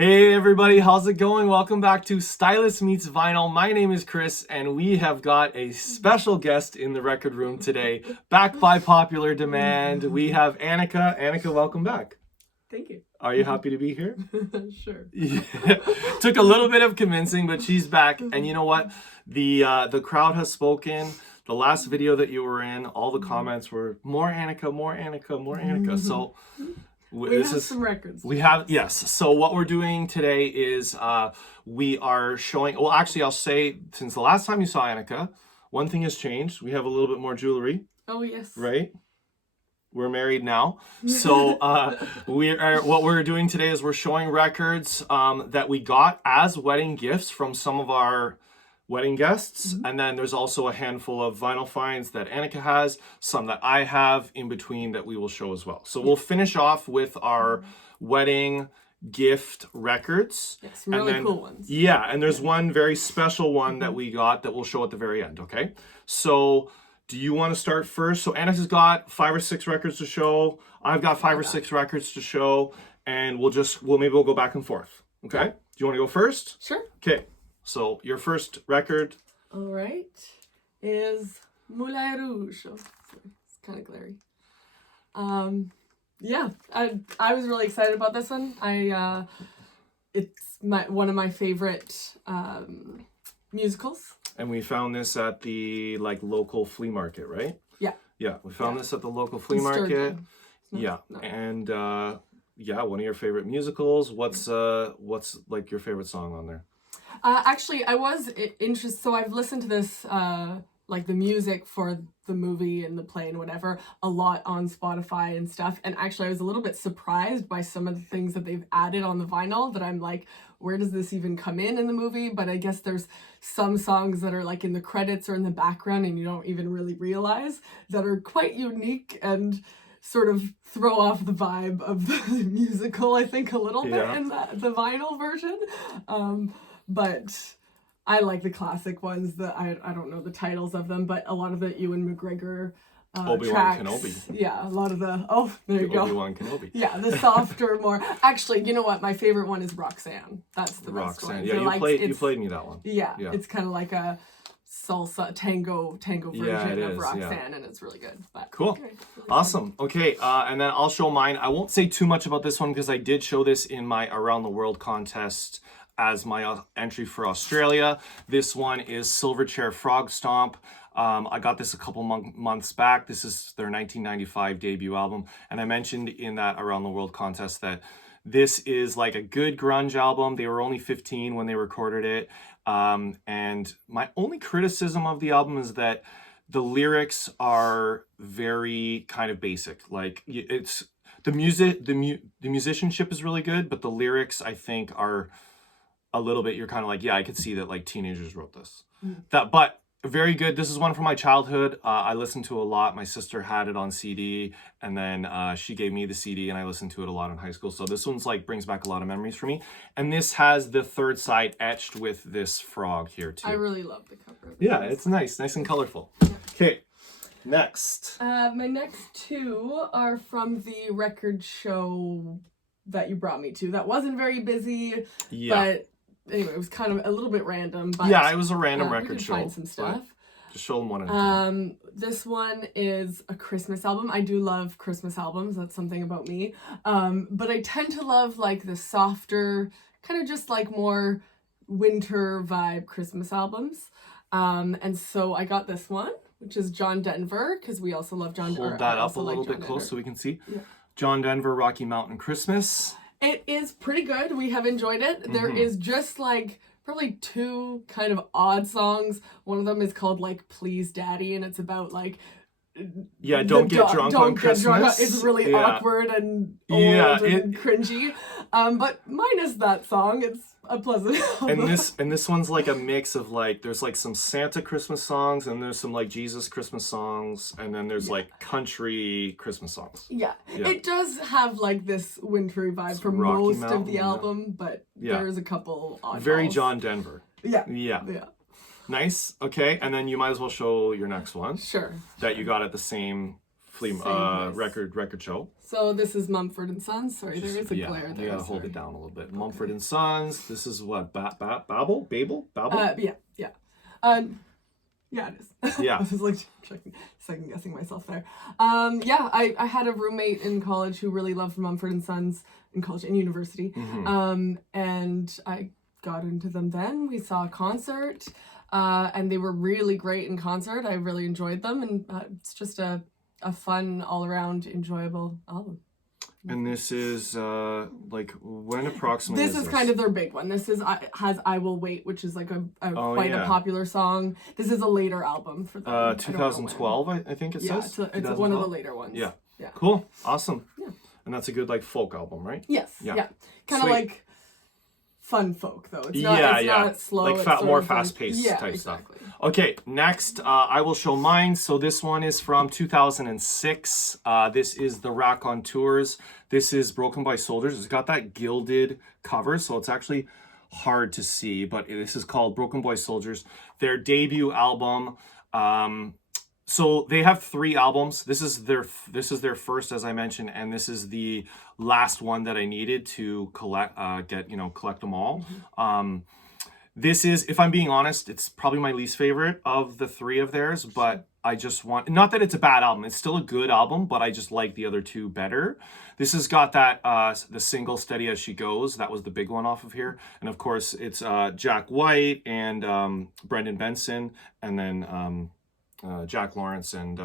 Hey everybody, how's it going? Welcome back to Stylist Meets Vinyl. My name is Chris, and we have got a special guest in the record room today. Back by popular demand, we have Anika. Anika, welcome back. Thank you. Are you happy to be here? Sure. Yeah. Took a little bit of convincing, but she's back. And you know what? The crowd has spoken. The last video that you were in, all the comments were more Anika, more Anika, more Anika. So we have some records. We have, yes. So what we're doing today is we are showing, well, actually, I'll say, since the last time you saw Anika, one thing has changed. We have a little bit more jewelry. Oh, yes. Right? We're married now. So what we're doing today is we're showing records that we got as wedding gifts from some of our wedding guests. And then there's also a handful of vinyl finds that Anika has, some that I have in between that we will show as well. So we'll finish off with our wedding gift records. Yes, some really cool ones. Yeah, and there's one very special one that we got that we'll show at the very end, okay? So do you want to start first? So Anika's got 5 or 6 records to show. I've got 5 or 6 records to show, and maybe we'll go back and forth, okay? Yeah. Do you want to go first? Sure. Okay. So your first record. All right. Is Moulin Rouge. Oh, sorry. It's kind of glary. Yeah, I was really excited about this one. It's one of my favorite musicals. And we found this at the local flea market, right? Yeah. Yeah, we found this at the local flea market. Yeah. No. And one of your favorite musicals. What's like your favorite song on there? Actually, I was interested. So I've listened to this, like the music for the movie and the play and whatever, a lot on Spotify and stuff. And actually, I was a little bit surprised by some of the things that they've added on the vinyl that I'm like, where does this even come in the movie? But I guess there's some songs that are like in the credits or in the background and you don't even really realize that are quite unique and sort of throw off the vibe of the musical, I think, a little bit in the vinyl version. But I like the classic ones that I don't know the titles of them, but a lot of the Ewan McGregor Obi-Wan tracks. Kenobi. Yeah, a lot of there you go. Obi-Wan Kenobi. Yeah, the softer, more. Actually, you know what? My favorite one is Roxanne. That's the best one. Yeah, you played me that one. Yeah, it's kind of like a salsa tango version of Roxanne, and it's really good. But cool. Really Awesome. Okay, and then I'll show mine. I won't say too much about this one because I did show this in my Around the World contest as my entry for Australia. This one is Silverchair Frog Stomp. I got this a couple months back. This is their 1995 debut album. And I mentioned in that Around the World contest that this is like a good grunge album. They were only 15 when they recorded it. And my only criticism of the album is that the lyrics are very kind of basic. Like it's the music, the musicianship is really good, but the lyrics I think are a little bit, you're kind of like, yeah, I could see that like teenagers wrote this. But very good. This is one from my childhood. I listened to a lot. My sister had it on CD, and then she gave me the CD, and I listened to it a lot in high school. So this one's like brings back a lot of memories for me. And this has the third side etched with this frog here too. I really love the cover. Yeah, it's nice and colorful. Okay, next. My next 2 are from the record show that you brought me to. That wasn't very busy, but anyway, it was kind of a little bit random. But yeah, it was a random record we could show. Find some stuff. Just show them one at a time. This one is a Christmas album. I do love Christmas albums. That's something about me. But I tend to love like the softer, kind of just like more winter vibe Christmas albums. And so I got this one, which is John Denver, because we also love John Denver. Hold that up a little bit close so we can see. Yeah. John Denver, Rocky Mountain Christmas. It is pretty good. We have enjoyed it. There is just like probably 2 kind of odd songs. One of them is called like Please Daddy, and it's about like don't get drunk on Christmas. It's really awkward and old and cringy. But minus that song, it's a pleasant album. And this one's like a mix of like there's like some Santa Christmas songs and there's some like Jesus Christmas songs and then there's like country Christmas songs. Yeah. It does have like this wintry vibe for most of the album, but there's a couple oddballs. Very John Denver. Yeah. Nice. Okay, and then you might as well show your next one. Sure. That you got at the same Same place. record show. So this is Mumford and Sons. Sorry, there is a Yeah, glare there. you gotta hold sorry. it down a little bit. Mumford and Sons. This is what Babel. Yeah, it is. Yeah. I was like second guessing myself there. I had a roommate in college who really loved Mumford and Sons in college and university. And I got into them then. We saw a concert, and they were really great in concert. I really enjoyed them, and it's just a fun, all-around, enjoyable album. And this is like when approximately? This is kind of their big one. This is has "I Will Wait," which is like a quite a popular song. This is a later album for them. 2012, I think it says. Yeah, it's one of the later ones. Yeah. Yeah. Cool. Awesome. Yeah. And that's a good like folk album, right? Yes. Yeah. Kind of Sweet. like fun folk though. It's not slow. Like it's more sort of fast-paced type exactly. stuff. Okay, next I will show mine. So this one is from 2006. This is the Raconteurs. This is Broken by Soldiers. It's got that gilded cover, so it's actually hard to see, but this is called Broken by Soldiers. Their debut album. So they have 3 albums. This is their first, as I mentioned, and this is the last one that I needed to collect them all. This is, if I'm being honest, it's probably my least favorite of the 3 of theirs, but I just want, not that it's a bad album, it's still a good album, but I just like the other 2 better. This has got that, the single Steady As She Goes, that was the big one off of here. And of course, it's Jack White and Brendan Benson, and then Jack Lawrence and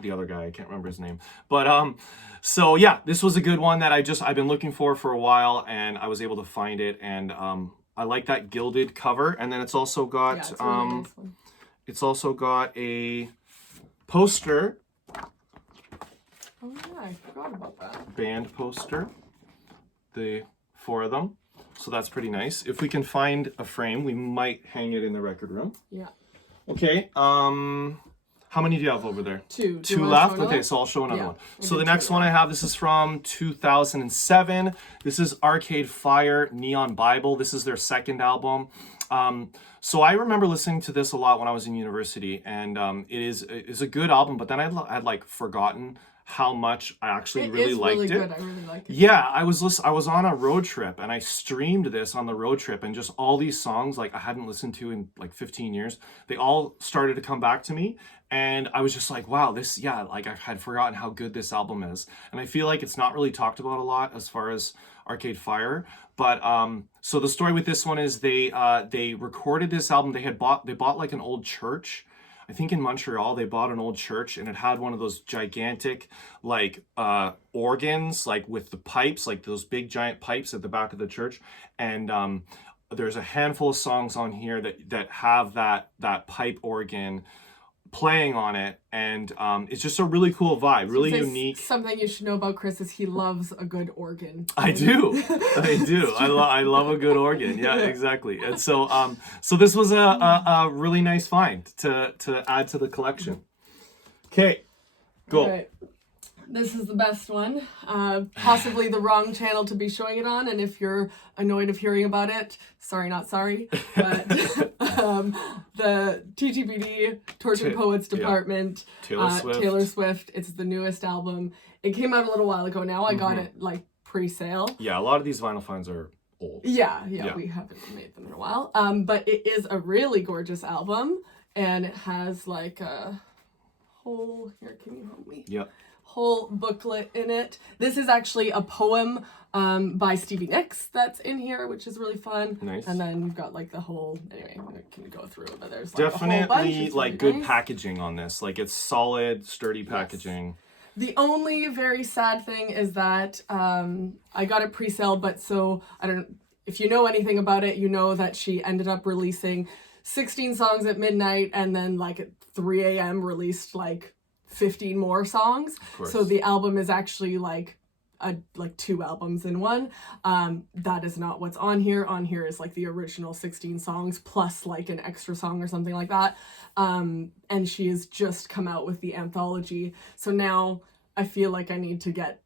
the other guy, I can't remember his name. But so yeah, this was a good one that I've been looking for a while, and I was able to find it, and I like that gilded cover. And then it's also got It's a really nice one. it's also got a poster, Oh yeah, I forgot about that. band poster, the 4 of them. So that's pretty nice. If we can find a frame, we might hang it in the record room. Yeah. Okay. How many do you have over there? 2. 2 left? Okay, so I'll show another one. So the next one I have, this is from 2007. This is Arcade Fire, Neon Bible. This is their second album. So I remember listening to this a lot when I was in university, and it is a good album, but then I'd like forgotten how much I actually really liked it. Good. I really like it. Yeah, I was on a road trip, and I streamed this on the road trip, and just all these songs like I hadn't listened to in like 15 years, they all started to come back to me, and I was just like, wow, like I had forgotten how good this album is. And I feel like it's not really talked about a lot as far as Arcade Fire. But so the story with this one is they recorded this album. They bought like an old church. I think in Montreal, they bought an old church, and it had one of those gigantic like organs, like with the pipes, like those big giant pipes at the back of the church. And there's a handful of songs on here that have that pipe organ playing on it, and it's just a really cool vibe, really unique. Something you should know about Chris is he loves a good organ. I do. I love a good organ. Yeah, exactly. And so so this was a really nice find to add to the collection. Okay, go. All right. This is the best one. Possibly the wrong channel to be showing it on, and if you're annoyed of hearing about it, sorry, not sorry. But the TTPD, Tortured Poets Department, Taylor Swift. It's the newest album. It came out a little while ago now. I got it like pre-sale. Yeah, a lot of these vinyl finds are old. Yeah, we haven't made them in a while. But it is a really gorgeous album, and it has like a whole, here, can you help me? Yeah. Whole booklet in it. This is actually a poem by Stevie Nicks that's in here, which is really fun. Nice. And then you've got like the whole, anyway, I can go through, but there's like definitely a whole bunch. It's like really good nice. packaging on this. Like it's solid, sturdy packaging. The only very sad thing is that I got it pre-sale, but so I don't, if you know anything about it, you know that she ended up releasing 16 songs at midnight, and then like at 3 a.m. released like 15 more songs. So the album is actually like 2 albums in one. That is not what's on here. On here is like the original 16 songs plus like an extra song or something like that. And she has just come out with the anthology. So now I feel like I need to get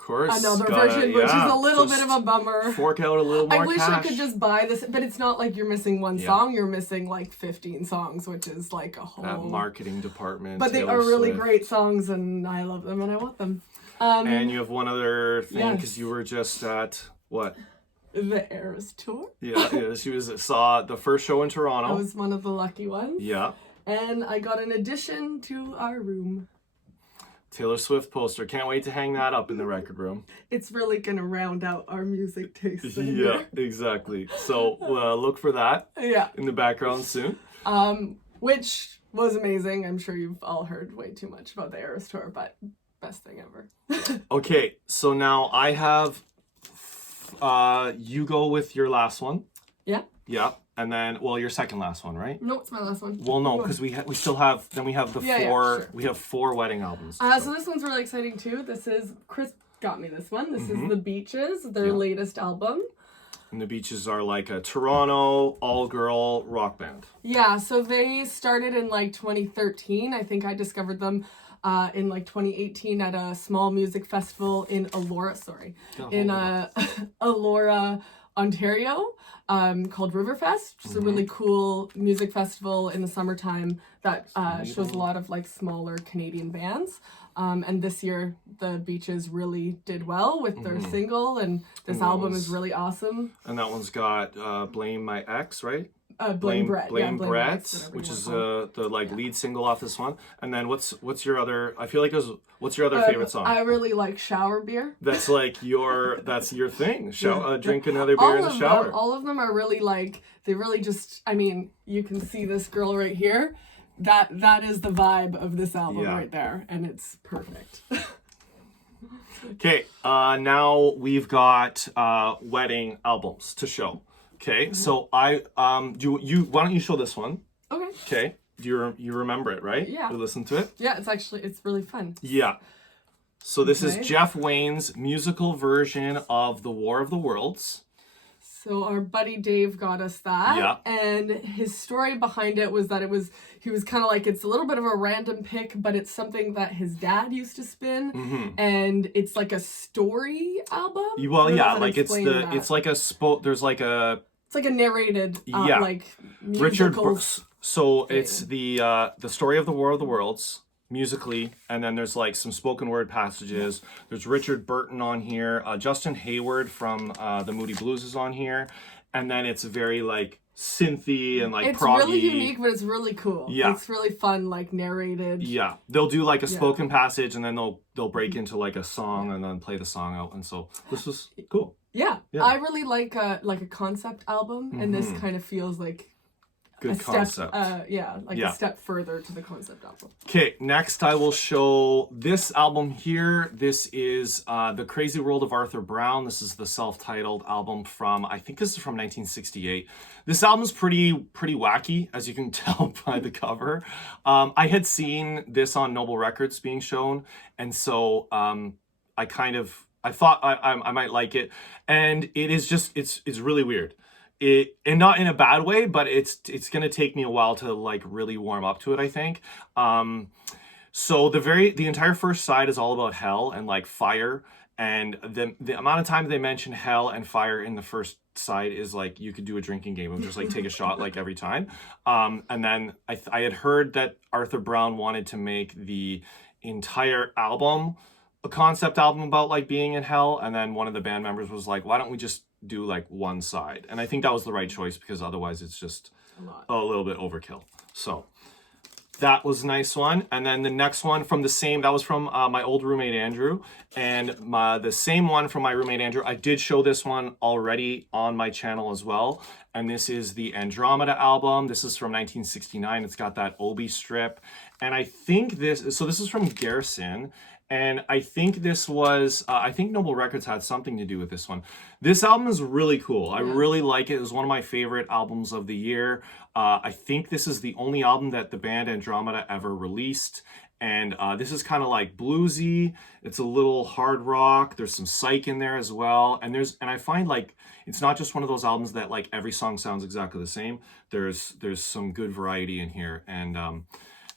course. another Gotta- version, which is yeah, a little bit just of a bummer. Fork out a little more I wish cash. I could just buy this, but it's not like you're missing one Yeah. song, you're missing like 15 songs, which is like a whole... That marketing department. But they Taylor are really Swift. great songs, and I love them, and I want them. And you have one other thing, because Yes. you were just at, what? The Eras Tour. Yeah, she saw the first show in I Toronto. was one of the lucky ones. Yeah. And I got an addition to our room. Taylor Swift poster. Can't wait to hang that up in the record room. It's really gonna round out our music taste. in Yeah, there. exactly. So look for that Yeah. in the background soon. Which was amazing. I'm sure you've all heard way too much about the Eras Tour, but best thing ever. Okay, so now I have you go with your last one. Yeah. Yeah. And then, well, your second last one, right? No, it's my last one. Well, no, because we still have, then we have the Yeah, four, sure. we have 4 wedding albums. So this one's really exciting too. This is, Chris got me this one. This is The Beaches, their latest album. And the Beaches are like a Toronto all-girl rock band. Yeah, so they started in like 2013. I think I discovered them in like 2018 at a small music festival in Elora, Elora, Ontario, called Riverfest, which is a really cool music festival in the summertime that shows a lot of like smaller Canadian bands. And this year, the Beaches really did well with their single, and this album is really awesome. And that one's got Blame My Ex, right? Blame Brett. Blame Yeah, Brett, Rex, whatever which you is wanna call it. the like lead single off this one. And then what's your other? I feel like what's your other favorite song? I really like Shower Beer. That's like that's your thing. Drink another beer All in the of shower. them, all of them are really like, they really just, I mean, you can see this girl right here. That is the vibe of this album right there, and it's perfect. Okay, now we've got wedding albums to show. Okay, so why don't you show this one? Okay. Okay, you remember it, right? Yeah. You listen to it? Yeah, it's really fun. Yeah. So this is Okay. Jeff Wayne's musical version of The War of the Worlds. So our buddy Dave got us that. Yeah. And his story behind it was that he was kind of like, it's a little bit of a random pick, but it's something that his dad used to spin. And it's like a story album. Well, I don't know yeah, how to like explain that. it's like there's like a It's like a narrated, like Richard musical. so it's the story of the War of the Worlds musically, and then there's like some spoken word passages. There's Richard Burton on here, Justin Hayward from the Moody Blues is on here, and then it's very like synthy and like It's proggy. really unique, but it's really cool. Yeah. It's really fun, like narrated. Yeah, they'll do like a spoken passage, and then they'll break into like a song, and then play the song out, and so this was cool. Yeah. Yeah. I really like a concept album, and this kind of feels like Good a concept. step, a step further to the concept album. Okay, next I will show this album here. This is The Crazy World of Arthur Brown. This is the self-titled album from, I think this is from 1968. This album's pretty wacky, as you can tell by the cover. I had seen this on Noble Records being shown, and so I thought I might like it. And it is just, it's really weird. And not in a bad way, but it's gonna take me a while to like really warm up to it, I think. So the entire first side is all about hell and like fire, and the amount of time they mention hell and fire in the first side is like you could do a drinking game of just like take a shot like every time. And then I had heard that Arthur Brown wanted to make the entire album a concept album about like being in hell, and then one of the band members was like, why don't we just do like one side? And I think that was the right choice, because otherwise it's just a little bit overkill. So that was a nice one. And then the next one from that was from my old roommate Andrew, and the same one from my roommate Andrew. I did show this one already on my channel as well, and this is the Andromeda album. This is from 1969. It's got that Obi strip, and I think this is from Garrison. And I think this was, I think Noble Records had something to do with this one. This album is really cool. I really like it. It was one of my favorite albums of the year. I think this is the only album that the band Andromeda ever released. And this is kind of like bluesy. It's a little hard rock. There's some psych in there as well. And I find like, it's not just one of those albums that like every song sounds exactly the same. There's some good variety in here. And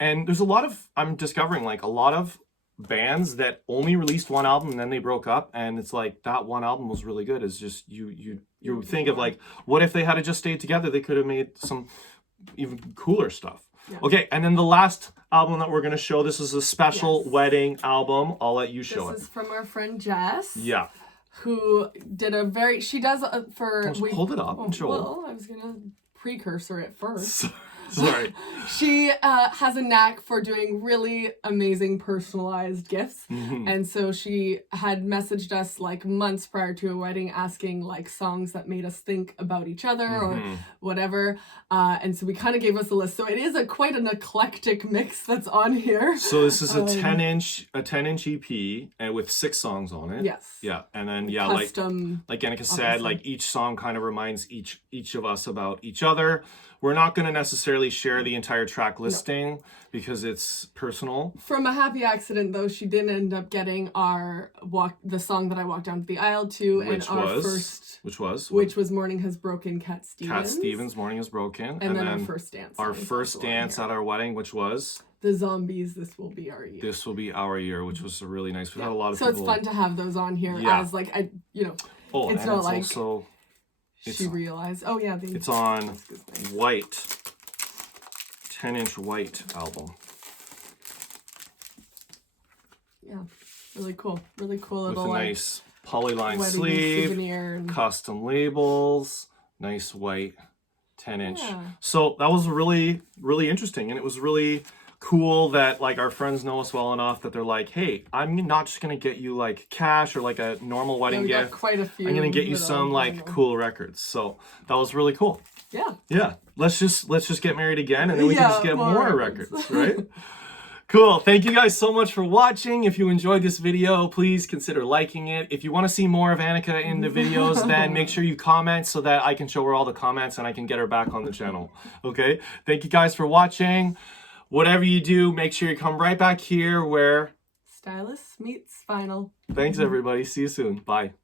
there's a lot of, I'm discovering like a lot of bands that only released one album and then they broke up, and it's like that one album was really good. It's just you think of like, what if they had just stayed together? They could have made some even cooler stuff. Yeah. Okay, and then the last album that we're gonna show, this is a special wedding album. I'll let you show it. This is from our friend Jess. Yeah. Who did a very, she does for... Hold it up and show it. Well, I was gonna precursor it first. Sorry. She has a knack for doing really amazing personalized gifts. Mm-hmm. And so she had messaged us like months prior to a wedding asking like songs that made us think about each other or whatever. And so we kind of gave us a list. So it is quite an eclectic mix that's on here. So this is a 10-inch EP and with 6 songs on it. Yes. Yeah. And then custom, like Anika said, like each song kind of reminds each of us about each other. We're not going to necessarily share the entire track listing because it's personal. From a happy accident, though, she did end up getting the song that I walked down the aisle to, which was Morning Has Broken, Cat Stevens. Cat Stevens, Morning Has Broken. And then our first dance. Our first dance at our wedding, which was The Zombies, This Will Be Our Year. This Will Be Our Year, which was really nice. We had a lot of people. So it's fun to have those on here as like it's not like also. She realized, it's on white, 10-inch white album. Yeah, really cool little with a nice polyline sleeve, custom labels, nice white 10-inch. Yeah. So that was really, really interesting, and it was really cool that like our friends know us well enough that they're like, hey, I'm not just gonna get you like cash or like a normal wedding gift. Quite a few. I'm gonna get you some like cool records. So that was really cool. Yeah. Let's just get married again, and then we can just get more records, right? Cool. Thank you guys so much for watching. If you enjoyed this video, please consider liking it. If you want to see more of Anika in the videos, then make sure you comment so that I can show her all the comments and I can get her back on the channel. Okay. Thank you guys for watching. Whatever you do, make sure you come right back here where Stylus meets vinyl. Thanks, everybody. See you soon. Bye.